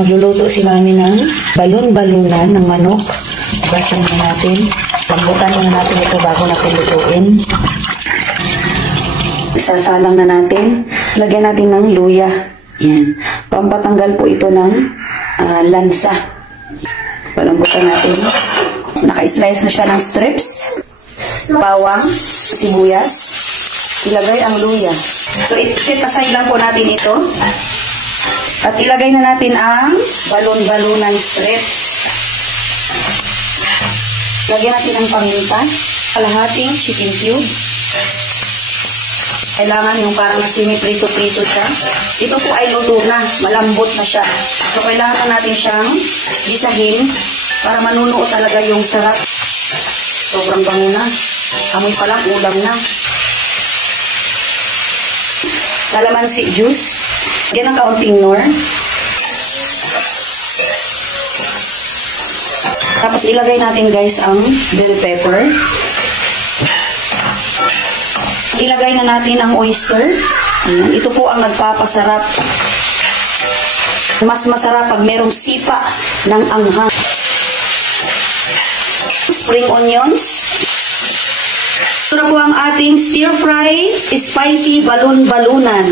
Magluluto si Mami ng balon-balunan ng manok. Basan na natin. Lambutan na natin ito bago natin lutuin. Isasalang na natin. Lagyan natin ng luya. Yan. Pampatanggal po ito ng lansa. Palambutan natin. Naka-slice na siya ng strips. Bawang, sibuyas. Ilagay ang luya. So, set aside lang po natin ito. At ilagay na natin ang balon-balunan strips. Lagyan natin ang paminta. Kalahating chicken cube. Kailangan yung parang semi-prito-prito siya. Ito po ay luto na. Malambot na siya. So, kailangan natin siyang gisahin para manunuo talaga yung sarap. Sobrang bango na. Amoy pa lang, ulam na. Calamansi juice. Lagyan ng kaunting nor. Tapos ilagay natin guys ang bell pepper. Ilagay na natin ang oyster. Ayan. Ito po ang nagpapasarap. Mas masarap pag merong sipa ng anghang. Spring onions. Ito na po ang ating stir-fry spicy balon-balunan.